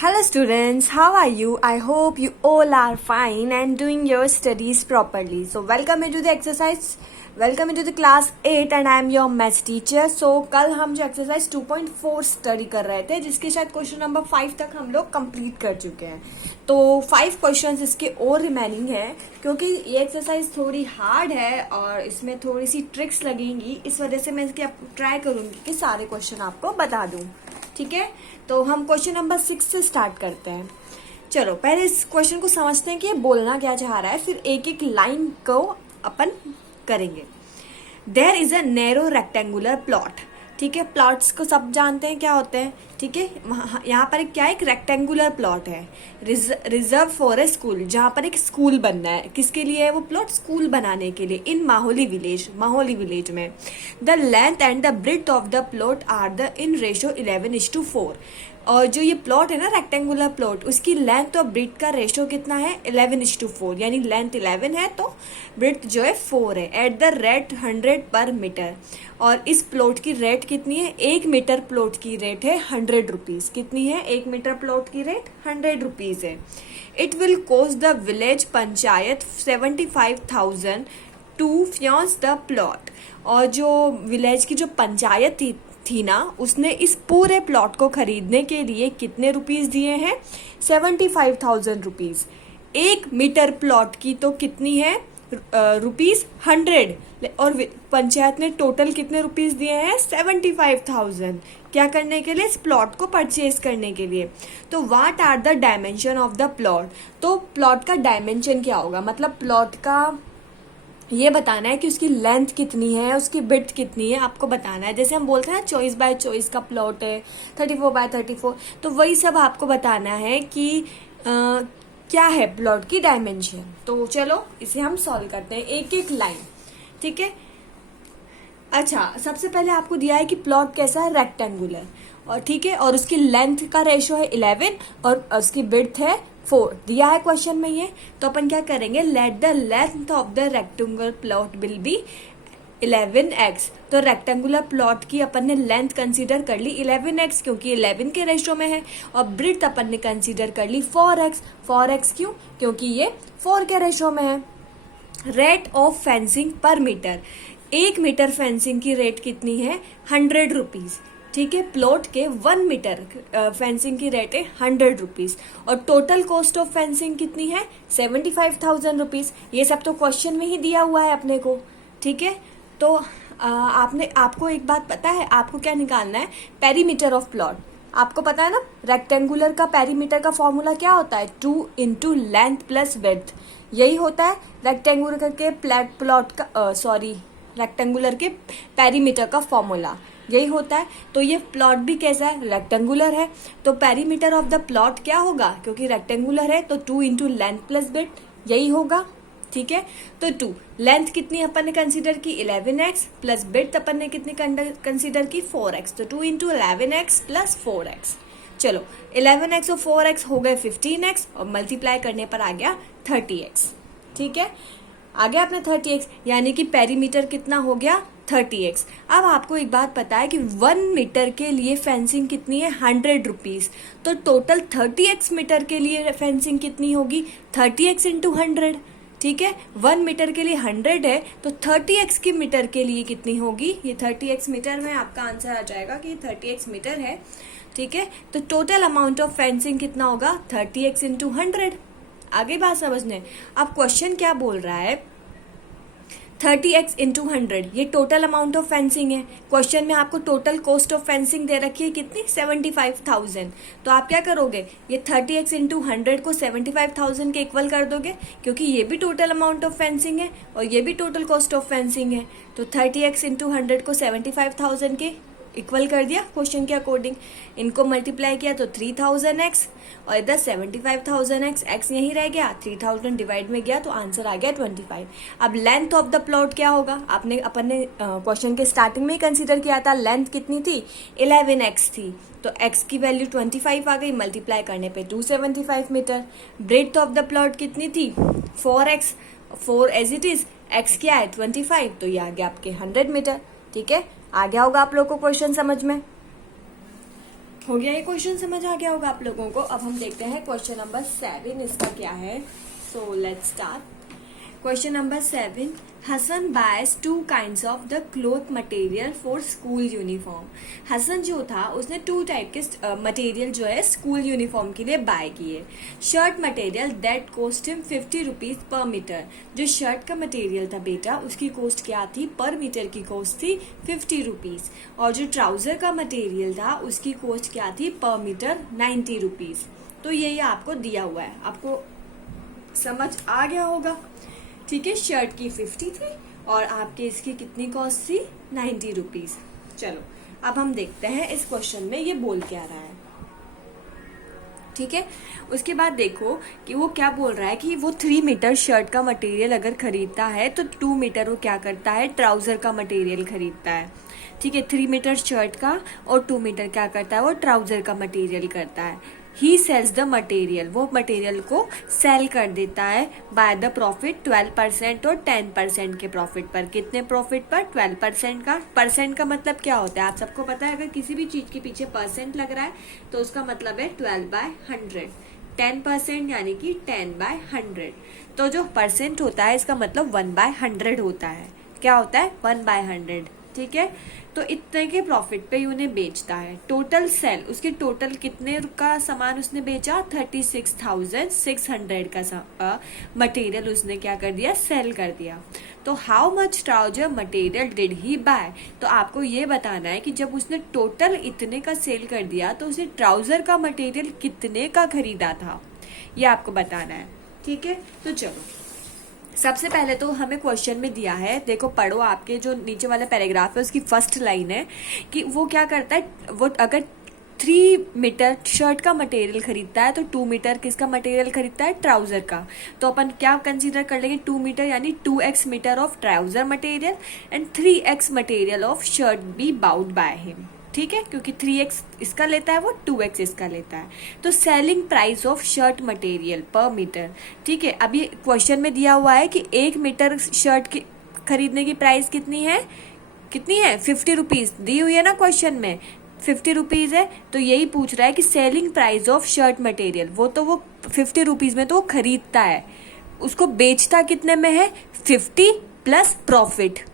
Hello students, how are you? I hope you all are fine and doing your studies properly. So welcome into the exercise, welcome into the class 8 and I am your maths teacher. So कल हम जो exercise 2.4 study कर रहे थे जिसके शायद question number 5 तक हम लोग कंप्लीट कर चुके हैं. तो 5 क्वेश्चंस इसके और रिमेनिंग है क्योंकि ये एक्सरसाइज थोड़ी हार्ड है और इसमें थोड़ी सी ट्रिक्स लगेंगी. इस वजह से मैं इसकी ट्राई करूंगी कि सारे क्वेश्चन आपको बता दूं. ठीक है, तो हम क्वेश्चन नंबर 6 से स्टार्ट करते हैं. चलो पहले इस क्वेश्चन को समझते हैं कि ये बोलना क्या चाह रहा है, फिर एक एक लाइन को अपन करेंगे. There is a narrow rectangular plot. ठीक है, प्लॉट्स को सब जानते हैं क्या होते हैं. ठीक है, यहाँ पर क्या एक रेक्टेंगुलर प्लॉट है रिजर्व फॉर ए स्कूल, जहां पर एक स्कूल बनना है. किसके लिए है वो प्लॉट? स्कूल बनाने के लिए. इन माहौली विलेज में the length and the breadth of the plot are the in ratio 11:4. और जो ये प्लॉट है ना रेक्टेंगुलर प्लॉट, उसकी लेंथ और ब्रेड्थ का रेशो कितना है? 11:4. यानी लेंथ 11 है तो ब्रेड्थ जो है 4 है. एट द रेट 100 पर मीटर. और इस प्लॉट की रेट कितनी है? 1 मीटर प्लॉट की रेट है 100 रुपीज. कितनी है? 1 मीटर प्लॉट की रेट 100 रुपीज है. It will cost the village panchayat 75,000 to finance the plot. और जो विलेज की जो पंचायत थी ना, उसने इस पूरे प्लॉट को खरीदने के लिए कितने रुपीज दिए हैं? 75,000 रुपीज. 1 मीटर प्लॉट की तो कितनी है रुपीज 100. और पंचायत ने टोटल कितने रुपीज दिए हैं? 75,000. क्या करने के लिए? इस प्लॉट को परचेज करने के लिए. तो what are the dimension of the plot. तो प्लॉट का डायमेंशन क्या होगा? मतलब प्लॉट का ये बताना है कि उसकी लेंथ कितनी है, उसकी विड्थ कितनी है, आपको बताना है. जैसे हम बोलते हैं ना 24 बाय 24 का प्लॉट है, 34 बाय 34, तो वही सब आपको बताना है कि क्या है प्लॉट की डायमेंशन. तो चलो इसे हम सॉल्व करते हैं एक एक लाइन. ठीक है, अच्छा सबसे पहले आपको दिया है कि प्लॉट कैसा है? रेक्टेंगुलर. और ठीक है, और उसकी लेंथ का रेशो है 11 और उसकी विड्थ है 4 दिया है क्वेश्चन में ये. तो अपन क्या करेंगे? Let the length of the rectangular plot will be 11x. तो रेक्टेंगुलर प्लॉट की अपन ने लेंथ कंसीडर कर ली 11x क्योंकि 11 के रेशो में है. और ब्रेड्थ अपन ने कंसीडर कर ली 4x. 4x क्यों? क्योंकि ये 4 के रेशो में है. रेट ऑफ फेंसिंग पर मीटर. 1 मीटर फेंसिंग की रेट कितनी है? 100 रुपीज. ठीक है, प्लॉट के 1 मीटर फेंसिंग की रेट है 100 रुपीज. और टोटल कॉस्ट ऑफ फेंसिंग कितनी है? 75,000 रुपीज. ये सब तो क्वेश्चन में ही दिया हुआ है अपने को. ठीक है, तो आपको एक बात पता है, आपको क्या निकालना है? Perimeter of plot. आपको पता है ना रेक्टेंगुलर का पेरीमीटर का फॉर्मूला क्या होता है? 2 इंटू लेंथ प्लस विड्थ. यही होता है रेक्टेंगुलर के प्लॉट का रेक्टेंगुलर के पेरीमीटर का फॉर्मूला यही होता है. तो ये प्लॉट भी कैसा है? रेक्टेंगुलर है. तो पेरीमीटर ऑफ द प्लॉट क्या होगा? क्योंकि रेक्टेंगुलर है तो 2 इंटू लेंथ प्लस विड्थ यही होगा. ठीक है, तो 2 लेंथ कितनी अपन ने कंसीडर की? 11x प्लस विड्थ अपन ने कितनी कंसीडर की? 4x. तो 2 इंटू 11x प्लस 4x. चलो 11x और 4x हो गए 15x और मल्टीप्लाई करने पर आ गया 30x. ठीक है, आ गया अपने 30x, यानी कि पेरीमीटर कितना हो गया? 30x. अब आपको एक बात पता है कि 1 मीटर के लिए फेंसिंग कितनी है? 100 रुपीज. तो टोटल 30x मीटर के लिए फेंसिंग कितनी होगी? 30x into 100. ठीक है, 1 मीटर के लिए 100 है तो 30x की मीटर के लिए कितनी होगी? ये 30x मीटर में आपका आंसर आ जाएगा कि 30x मीटर है. ठीक है, तो टोटल अमाउंट ऑफ फेंसिंग कितना होगा? 30x into 100. आगे बात समझने. अब क्वेश्चन क्या बोल रहा है? 30x इंटू 100 ये टोटल अमाउंट ऑफ फेंसिंग है. क्वेश्चन में आपको टोटल कॉस्ट ऑफ फेंसिंग दे रखी है कितनी? 75,000. तो आप क्या करोगे? ये 30x इंटू 100 को 75,000 के इक्वल कर दोगे क्योंकि ये भी टोटल अमाउंट ऑफ फेंसिंग है और ये भी टोटल कॉस्ट ऑफ फेंसिंग है. तो 30x इंटू 100 को 75,000 के इक्वल कर दिया क्वेश्चन के अकॉर्डिंग. इनको मल्टीप्लाई किया तो 3000x और इधर 75,000x. x यही रह गया, 3000 डिवाइड में गया तो आंसर आ गया 25. अब लेंथ ऑफ द प्लॉट क्या होगा? अपन ने क्वेश्चन के स्टार्टिंग में ही कंसीडर किया था. लेंथ कितनी थी? 11x थी. तो x की वैल्यू 25 आ गई. मल्टीप्लाई करने पे 275 metre. Breadth of the plot कितनी थी? 4x. 4 as it is. x क्या है? 25. तो ये आ गया आपके 100 मीटर. ठीक है, आ गया होगा आप लोग को क्वेश्चन समझ में. हो गया ये क्वेश्चन, समझ आ गया होगा आप लोगों को। अब हम देखते हैं क्वेश्चन नंबर 7 इसका क्या है। So let's start. Question number 7, Hasan buys 2 kinds of the cloth material for school uniform. Hasan जो था उसने 2 टाइप के मटेरियल जो है स्कूल यूनिफॉर्म के लिए बाय किए। Shirt material that cost him 50 rupees per metre. जो शर्ट का मटेरियल था बेटा उसकी कॉस्ट क्या थी, पर मीटर की कॉस्ट थी 50 रुपीज। और जो ट्राउजर का मटेरियल था उसकी कॉस्ट क्या थी, पर मीटर 90 रुपीज। तो यही आपको दिया हुआ है, आपको समझ आ गया होगा। ठीक है, शर्ट की 50 थी और आपके इसकी कितनी कॉस्ट थी, 90 रुपीज। चलो अब हम देखते हैं इस क्वेश्चन में ये बोल क्या रहा है। ठीक है, उसके बाद देखो कि वो क्या बोल रहा है कि वो 3 मीटर शर्ट का मटेरियल अगर खरीदता है तो 2 मीटर वो क्या करता है, ट्राउजर का मटेरियल खरीदता है। ठीक है, 3 मीटर शर्ट का और 2 मीटर क्या करता है, वो ट्राउजर का मटेरियल करता है। ही सेल्स द मटेरियल, वो मटेरियल को सेल कर देता है बाय द प्रॉफिट 12% और 10% के प्रॉफिट पर। कितने प्रॉफिट पर, 12% का। परसेंट का मतलब क्या होता है आप सबको पता है, अगर किसी भी चीज के पीछे परसेंट लग रहा है तो उसका मतलब है 12/100। 10% यानी कि 10/100। तो जो परसेंट होता है इसका मतलब 1/100 होता है। क्या होता है, 1/100। ठीक है, तो इतने के प्रॉफिट पे उन्हें बेचता है। टोटल सेल, उसके टोटल कितने का सामान उसने बेचा, 36,600 का मटेरियल उसने क्या कर दिया, सेल कर दिया। तो how much trouser material did he buy. तो आपको ये बताना है कि जब उसने टोटल इतने का सेल कर दिया तो उसने ट्राउजर का मटेरियल कितने का खरीदा था, ये आपको बताना है। ठीक है, तो चलो सबसे पहले तो हमें क्वेश्चन में दिया है, देखो पढ़ो, आपके जो नीचे वाला पैराग्राफ है उसकी फर्स्ट लाइन है कि वो क्या करता है, वो अगर 3 मीटर शर्ट का मटेरियल खरीदता है तो 2 मीटर किसका मटेरियल खरीदता है, ट्राउजर का। तो अपन क्या कंसीडर कर लेंगे, 2 मीटर यानी 2x metre of trouser material and 3x material of shirt be bought by him. ठीक है, क्योंकि 3x इसका लेता है वो 2x इसका लेता है। तो selling price of shirt material पर मीटर। ठीक है, अभी क्वेश्चन में दिया हुआ है कि 1 मीटर शर्ट की खरीदने की प्राइस कितनी है, 50 रुपीज दी हुई है ना क्वेश्चन में, 50 रुपीज है। तो यही पूछ रहा है कि selling price of shirt material, वो तो वो 50 रुपीज में तो वो खरीदता है, उसको बेचता कितने में है, 50 प्लस प्रॉफिट।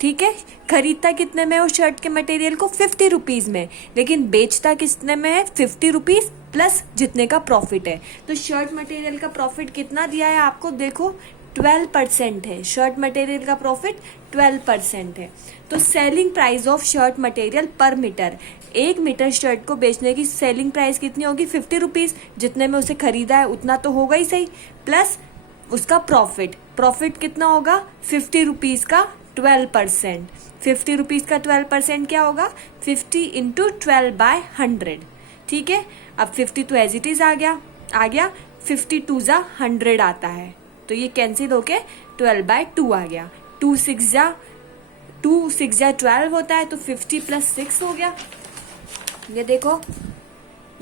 ठीक है, खरीदता कितने में उस शर्ट के मटेरियल को, 50 रुपीज में, लेकिन बेचता कितने में है, 50 रुपीज प्लस जितने का प्रॉफिट है। तो शर्ट मटेरियल का प्रॉफिट कितना दिया है आपको, देखो 12% है। शर्ट मटेरियल का प्रॉफिट 12% है। तो selling price of shirt material पर मीटर, 1 मीटर शर्ट को बेचने की सेलिंग प्राइस कितनी होगी, 50 रुपीज, जितने में उसे खरीदा है उतना तो होगा ही सही, प्लस उसका प्रॉफिट। प्रॉफिट कितना होगा, 50 रुपीज का 12%। 50 रुपीज का 12% क्या होगा, 50 इंटू 12/100। ठीक है, अब 50 तो एज इट इज आ गया 52 जा 100 आता है, तो ये कैंसिल होके 12/2 आ गया। 2 6 जा 12 होता है, तो 50 प्लस 6 हो गया। ये देखो,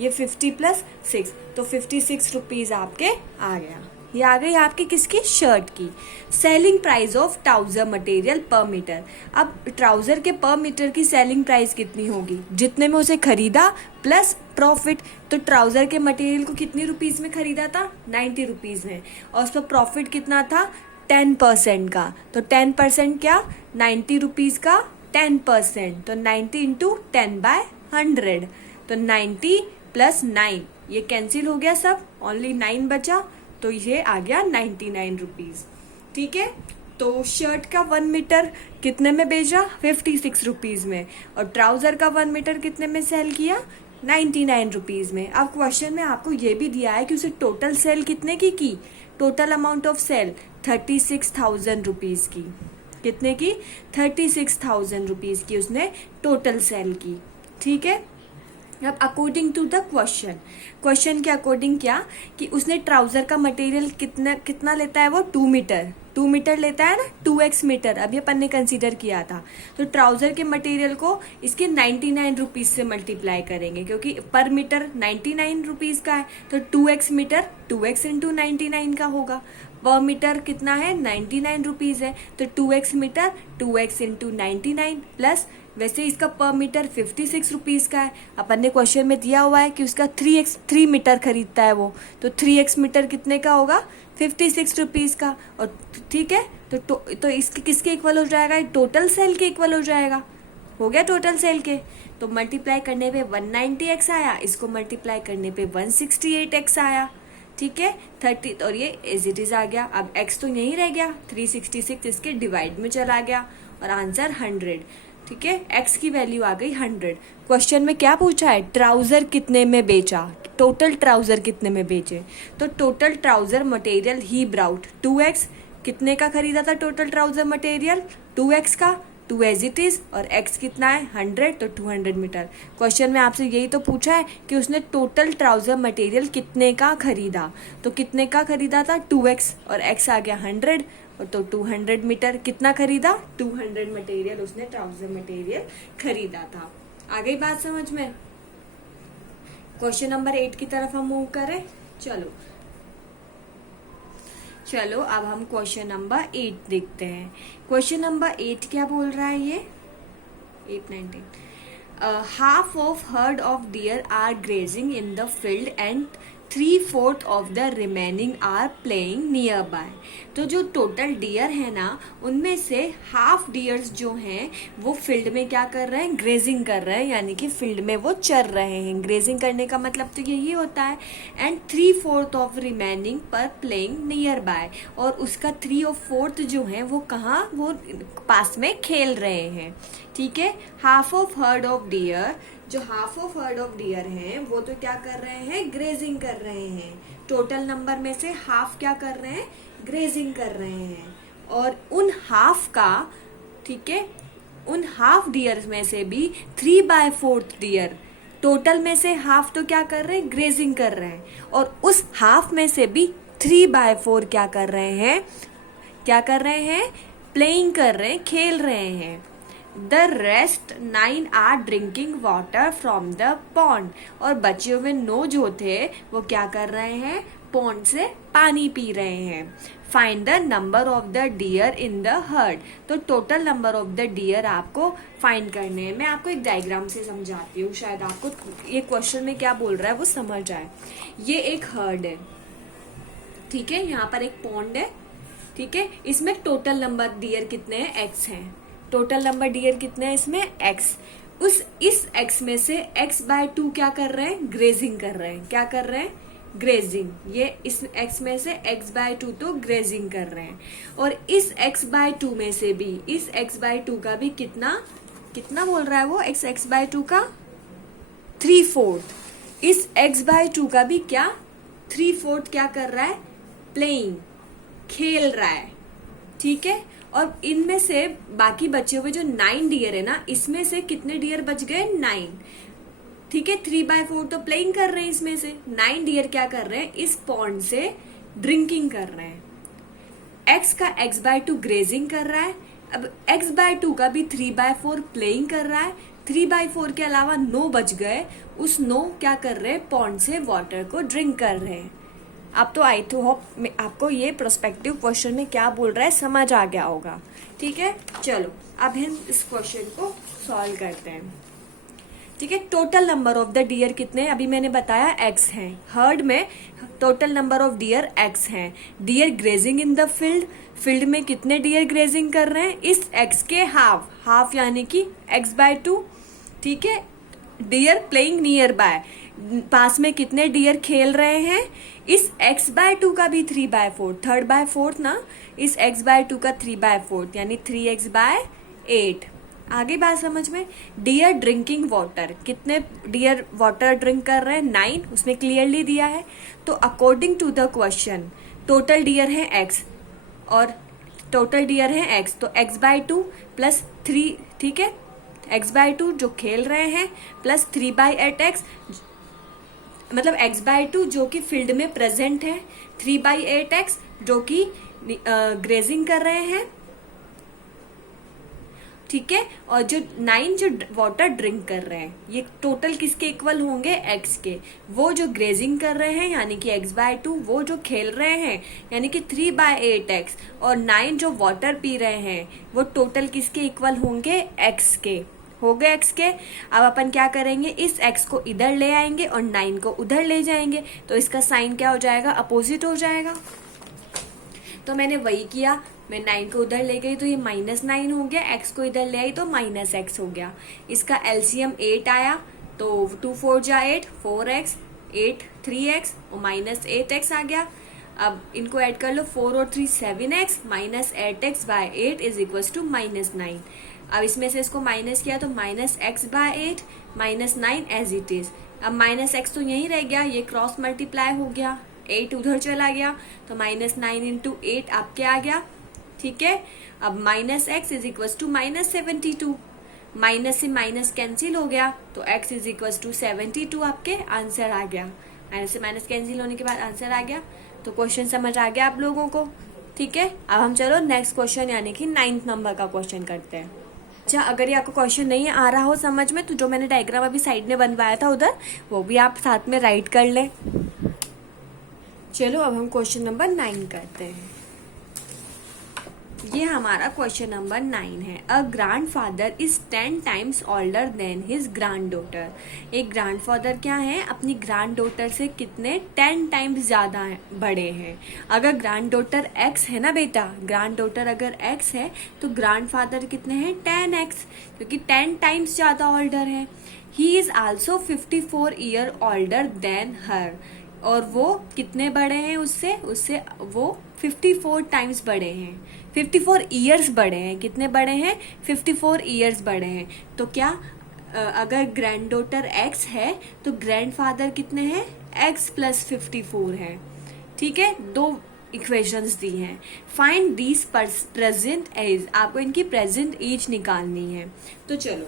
ये 50 प्लस 6, तो 56 रुपीज आपके आ गया। ये आ गई आपकी किसकी, शर्ट की। Selling price of trouser material पर मीटर। अब ट्राउजर के पर मीटर की सेलिंग प्राइस कितनी होगी, जितने में उसे खरीदा प्लस प्रॉफिट। तो ट्राउजर के मटेरियल को कितनी रुपीज में खरीदा था, 90 रुपीज में, और उस पर प्रॉफिट कितना था, 10% का। तो 10% क्या, 90 रुपीज का 10%, तो 90 इंटू 10/100। तो 90 प्लस 9, ये कैंसिल हो गया सब, ओनली 9 बचा, तो ये आ गया 99 रुपीज। ठीक है, तो शर्ट का 1 मीटर कितने में बेचा, 56 रुपीज में, और ट्राउजर का 1 मीटर कितने में सेल किया, 99 रुपीज में। अब क्वेश्चन में आपको ये भी दिया है कि उसे टोटल सेल कितने की total amount of sale 36,000 rupees की। कितने की, 36,000 रुपीज की उसने टोटल सेल की। ठीक है, अब अकॉर्डिंग टू द क्वेश्चन के अकॉर्डिंग क्या कि उसने ट्राउजर का मटेरियल कितना लेता है, वो 2 मीटर लेता है ना, 2x मीटर अभी अपन ने कंसीडर किया था। तो ट्राउजर के मटेरियल को इसके 99 रुपीज से मल्टीप्लाई करेंगे, क्योंकि पर मीटर 99 रुपीज का है, तो 2x मीटर 2x इंटू 99 का होगा। पर मीटर कितना है, 99 रुपीज है, तो 2x metre 2x into 99 plus वैसे इसका पर मीटर 56 रुपीज़ का है। अपन ने क्वेश्चन में दिया हुआ है कि उसका 3 मीटर खरीदता है वो, तो 3x मीटर कितने का होगा, 56 रुपीज़ का। और ठीक है, तो इसके किसके इक्वल हो जाएगा, टोटल सेल के इक्वल हो जाएगा। हो गया टोटल सेल के, तो मल्टीप्लाई करने पे 190x आया, इसको मल्टीप्लाई करने पे 168x आया। ठीक है, 30, और ये एज इट इज आ गया। अब x तो यहीं रह गया, 366 इसके डिवाइड में चला गया और आंसर 100। ठीक है, x की वैल्यू आ गई 100। क्वेश्चन में क्या पूछा है, ट्राउजर कितने में बेचा, टोटल ट्राउजर कितने में बेचे। तो टोटल ट्राउजर मटेरियल ही ब्राउट 2x, कितने का खरीदा था टोटल ट्राउजर मटेरियल, 2x का, 2 एज इट इज, और x कितना है 100, तो 200 मीटर। क्वेश्चन में आपसे यही तो पूछा है कि उसने टोटल ट्राउजर मटेरियल कितने का खरीदा, तो कितने का खरीदा था 2x, और x आ गया 100, और तो 200 मीटर कितना खरीदा, 200 मटेरियल उसने ट्राउजर मटेरियल खरीदा था। आ गई बात समझ में। क्वेश्चन नंबर 8 की तरफ हम मूव करें। चलो अब हम क्वेश्चन नंबर 8 देखते हैं। क्वेश्चन नंबर 8 क्या बोल रहा है, ये 8, 9, 10। Half of herd of deer are grazing in the field and 3/4 of the remaining are playing nearby. तो जो टोटल डियर है ना, उनमें से हाफ डियर्स जो हैं वो फील्ड में क्या कर रहे हैं, ग्रेजिंग कर रहे हैं, यानी कि फील्ड में वो चर रहे हैं। ग्रेजिंग करने का मतलब तो यही होता है। एंड 3/4 ऑफ रिमेनिंग पर प्लेइंग नियर बाय, और उसका 3/4 जो है वो कहाँ, वो पास में खेल रहे हैं। ठीक है, half of herd of deer, जो half of herd of deer हैं वो तो क्या कर रहे हैं, ग्रेजिंग कर रहे हैं। टोटल नंबर में से हाफ क्या कर रहे हैं, ग्रेजिंग कर रहे हैं। और उन हाफ का, ठीक है, उन हाफ डियर में से भी 3/4 डियर, टोटल में से हाफ तो क्या कर रहे हैं, ग्रेजिंग कर रहे हैं, और उस हाफ में से भी 3/4 क्या कर रहे हैं, क्या कर रहे हैं, प्लेइंग कर रहे हैं, खेल रहे हैं। The rest 9 are drinking water from the pond, और बचे हुए 9 जो थे वो क्या कर रहे हैं, पॉन्ड से पानी पी रहे हैं। Find the number of the deer in the herd, तो total number of the deer आपको फाइंड करने हैं। मैं आपको एक डायग्राम से समझाती हूँ, शायद आपको ये क्वेश्चन में क्या बोल रहा है वो समझ आए। ये एक हर्ड है, ठीक है, यहाँ पर एक पॉन्ड है, ठीक है, इसमें टोटल नंबर डियर कितने हैं, x हैं। टोटल नंबर डियर कितने हैं इसमें, x। इस x में से x/2 क्या कर रहे हैं, ग्रेजिंग कर रहे हैं। क्या कर रहे हैं, ग्रेजिंग। ये इस x में से x/2 तो ग्रेजिंग कर रहे हैं, और इस x/2 में से भी, इस x/2 का भी कितना बोल रहा है वो, x/2 का 3/4। इस x/2 का भी क्या 3/4 क्या कर रहा है, प्लेइंग, खेल रहा है। ठीक है, और इनमें से बाकी बचे हुए जो 9 डियर है ना, इसमें से कितने डियर बच गए, 9। ठीक है, 3/4 तो प्लेइंग कर रहे हैं, इसमें से 9 डियर क्या कर रहे हैं, इस पॉन्ड से ड्रिंकिंग कर रहे हैं। x का x/2 ग्रेजिंग कर रहा है, अब x/2 का भी 3/4 प्लेइंग कर रहा है। 3/4 के अलावा 9 बच गए, उस 9 क्या कर रहे हैं, पॉन्ड से वाटर को ड्रिंक कर रहे हैं। अब तो आई तो होप आपको ये प्रोस्पेक्टिव क्वेश्चन में क्या बोल रहा है समझ आ गया होगा। ठीक है, चलो अब हम इस क्वेश्चन को सॉल्व करते हैं। ठीक है, total number of the deer कितने हैं, अभी मैंने बताया x हैं। हर्ड में total number of deer x हैं। Deer grazing in the field में कितने डियर ग्रेजिंग कर रहे हैं, इस x के हाफ यानी कि x/2। ठीक है, डियर प्लेइंग नियर बाय, पास में कितने डियर खेल रहे हैं, इस x/2 का भी 3/4, 3/4 ना, इस x/2 का 3/4 यानी 3x/8। आगे बात समझ में। डियर ड्रिंकिंग वाटर, कितने डियर वाटर ड्रिंक कर रहे हैं, 9, उसमें क्लियरली दिया है। तो according to the question total deer है x और टोटल डियर है x, तो x/2 प्लस 3, ठीक है, x/2 जो खेल रहे हैं प्लस 3/8x, मतलब x/2 जो कि फील्ड में प्रेजेंट है, 3/8x जो कि ग्रेजिंग कर रहे हैं। ठीक है, और जो 9 जो वाटर ड्रिंक कर रहे हैं, ये टोटल किसके इक्वल होंगे, x के। वो जो ग्रेजिंग कर रहे हैं यानी कि x/2, वो जो खेल रहे हैं यानी कि 3/8x, और 9 जो वाटर पी रहे हैं वो टोटल किसके इक्वल होंगे, x के। हो गए x के। अब अपन क्या करेंगे, इस x को इधर ले आएंगे और 9 को उधर ले जाएंगे, तो इसका साइन क्या हो जाएगा, अपोजिट हो जाएगा। तो मैंने वही किया, मैं 9 को उधर ले गई तो ये -9 हो गया, x को इधर ले आई तो -x हो गया। इसका एलसीएम 8 आया, तो 2 4 जा 8, 4x 8 3x और -8x आ गया। अब इनको ऐड कर लो, 4 और 3 7x -8x bye 8 is equal to -9। अब इसमें से इसको माइनस किया तो -x by 8 -9 as it is. अब -x तो यहीं रह गया, ये क्रॉस मल्टीप्लाई हो गया, 8 उधर चला गया तो -9 इंटू 8 आपके आ गया। ठीक है, अब -x is equal to -72, minus से माइनस कैंसिल हो गया तो x इज इक्वल टू 72 आपके आंसर आ गया। माइनस से माइनस कैंसिल होने के बाद आंसर आ गया। तो क्वेश्चन समझ आ गया आप लोगों को। ठीक है, अब हम चलो नेक्स्ट क्वेश्चन यानी कि 9th नंबर का क्वेश्चन करते हैं। अच्छा, अगर ये आपको क्वेश्चन नहीं आ रहा हो समझ में तो जो मैंने डायग्राम अभी साइड में बनवाया था उधर, वो भी आप साथ में राइट कर लें। चलो अब हम क्वेश्चन नंबर 9 करते हैं। ये हमारा क्वेश्चन नंबर 9 है। अ grandfather is 10 times older than his grand daughter. एक ग्रैंडफादर क्या है, अपनी ग्रैंड डॉटर से कितने 10 टाइम्स ज्यादा बड़े हैं। अगर ग्रैंड डॉटर x है ना बेटा, ग्रैंड डॉटर अगर x है तो ग्रैंडफादर कितने हैं 10x, क्योंकि 10 टाइम्स ज्यादा ओल्डर है। He is also 54 year older than her, और वो कितने बड़े हैं उससे वो 54 टाइम्स बड़े हैं, 54 ईयर्स बड़े हैं। कितने बड़े हैं, 54 ईयर्स बड़े हैं। तो क्या अगर ग्रैंड डॉटर x है तो ग्रैंडफादर कितने हैं, x प्लस 54 है। ठीक है, दो इक्वेशंस दी हैं। फाइंड दीज प्रेजेंट एज, आपको इनकी प्रेजेंट एज निकालनी है। तो चलो,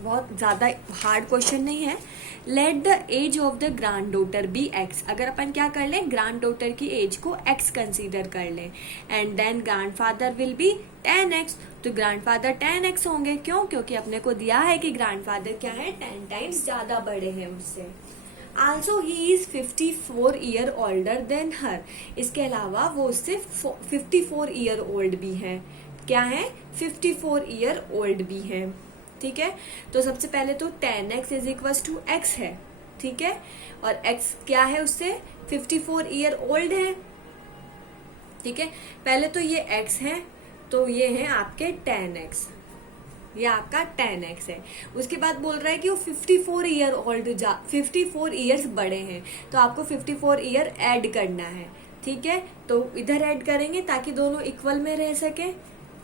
बहुत ज्यादा हार्ड क्वेश्चन नहीं है। Let the age of the granddaughter be x, अगर अपन क्या कर लें, ग्रैंड डॉटर की एज को x कंसीडर कर लें, and then grandfather will be 10x, तो ग्रैंडफादर 10x होंगे। क्यों, क्योंकि अपने को दिया है कि ग्रैंडफादर क्या है 10 टाइम्स ज्यादा बड़े हैं उससे। Also he is 54 year older than her, इसके अलावा वो उससे 54 ईयर ओल्ड भी है। क्या है, 54 ईयर ओल्ड भी है। ठीक है, तो सबसे पहले तो 10x is equal to x है। ठीक है, और x क्या है उससे 54 ईयर ओल्ड है। ठीक है, पहले तो ये x है तो ये है आपके 10x, ये आपका 10x है। उसके बाद बोल रहा है कि वो 54 ईयर ओल्ड 54 ईयर्स बड़े हैं, तो आपको 54 ईयर ऐड करना है। ठीक है, तो इधर ऐड करेंगे ताकि दोनों इक्वल में रह सके।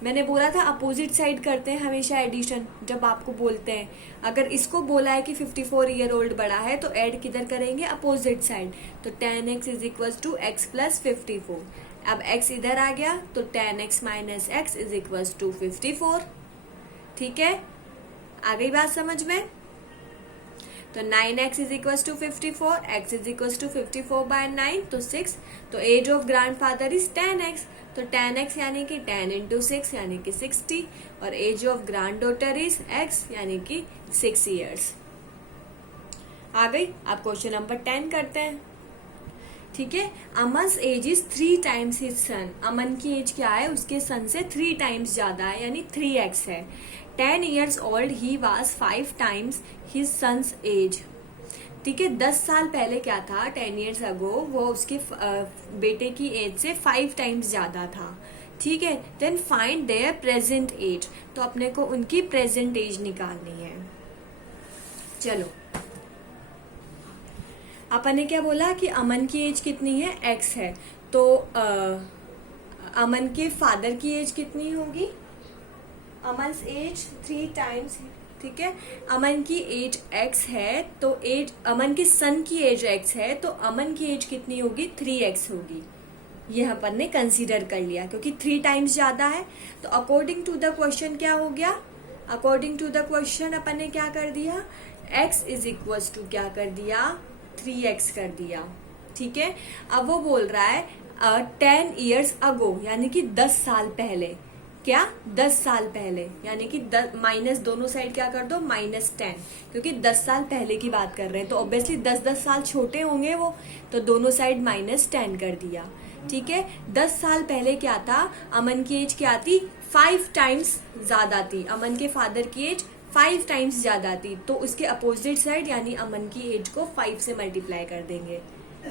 मैंने बोला था अपोजिट साइड करते हैं हमेशा एडिशन, जब आपको बोलते हैं अगर इसको बोला है कि 54 ईयर ओल्ड बड़ा है तो ऐड किधर करेंगे, अपोजिट साइड। तो 10x is equal to x plus 54। अब x इधर आ गया तो 10x minus x is equal to 54। ठीक है, आ गई बात समझ में। तो 9x is equal to 54, x is equal to 54 by 9 तो 6। तो as of grandfather is 10x, तो 10x यानी कि 10 इंटू 6 यानी कि 60, और age of granddaughter is x यानी कि 6 ईयर्स। आ गई। अब क्वेश्चन नंबर 10 करते हैं। ठीक है, Aman's age is 3 times his son. Aman की एज क्या है, उसके सन से 3 टाइम्स ज्यादा है, यानी 3x है। 10 years old he was 5 times his son's age। ठीक है, 10 साल पहले क्या था, 10 years ago वो उसके बेटे की एज से 5 टाइम्स ज्यादा था। ठीक है, then find their present age, तो अपने को उनकी प्रेजेंट एज निकालनी है। चलो, अपन ने क्या बोला कि अमन की एज कितनी है, x है, तो अमन के फादर की एज कितनी होगी, अमन्स एज 3 टाइम्स। ठीक है, अमन की एज x है तो एज अमन के सन की एज x है, तो अमन की एज कितनी होगी, 3x होगी। ये अपन ने कंसीडर कर लिया क्योंकि 3 टाइम्स ज्यादा है। तो अकॉर्डिंग टू द क्वेश्चन क्या हो गया, अकॉर्डिंग टू द क्वेश्चन अपन ने क्या कर दिया, x इज इक्वल टू क्या कर दिया, 3x कर दिया। ठीक है, अब वो बोल रहा है 10 years ago यानी कि 10 साल पहले। क्या, 10 साल पहले, यानी कि माइनस दोनों साइड क्या कर दो, -10, क्योंकि 10 साल पहले की बात कर रहे हैं तो ऑब्वियसली 10-10 साल छोटे होंगे वो, तो दोनों साइड -10 कर दिया। ठीक है, 10 साल पहले क्या था, अमन की एज क्या थी, 5 टाइम्स ज्यादा थी, अमन के फादर की एज 5 टाइम्स ज्यादा थी, तो उसके अपोजिट साइड यानी अमन की एज को 5 से मल्टीप्लाई कर देंगे।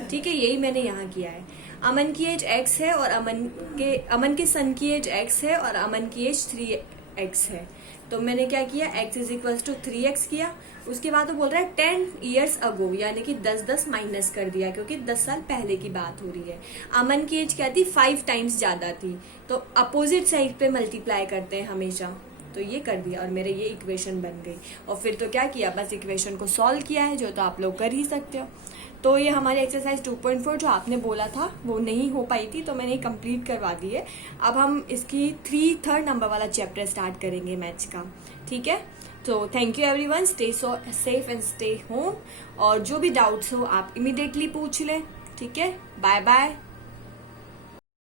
ठीक है, यही मैंने यहाँ किया है। अमन की एज x है और अमन के सन की एज x है और अमन की एज 3x है। तो मैंने क्या किया, x is equal to 3x किया। उसके बाद वो बोल रहा है 10 ईयर्स अगो, यानी कि 10 माइनस कर दिया क्योंकि 10 साल पहले की बात हो रही है। अमन की एज क्या थी, 5 टाइम्स ज्यादा थी, तो अपोजिट साइड पे मल्टीप्लाई करते हैं हमेशा। तो ये कर दिया और मेरे ये इक्वेशन बन गई। और फिर तो क्या किया, बस इक्वेशन को सॉल्व किया है, जो तो आप लोग कर ही सकते हो। तो ये हमारी एक्सरसाइज 2.4 जो आपने बोला था वो नहीं हो पाई थी, तो मैंने कंप्लीट करवा दी है। अब हम इसकी थर्ड नंबर वाला चैप्टर स्टार्ट करेंगे मैथ्स का। ठीक है, तो thank you everyone, stay safe and stay home. और जो भी डाउट्स हो आप इमीडिएटली पूछ लें। ठीक है, बाय बाय।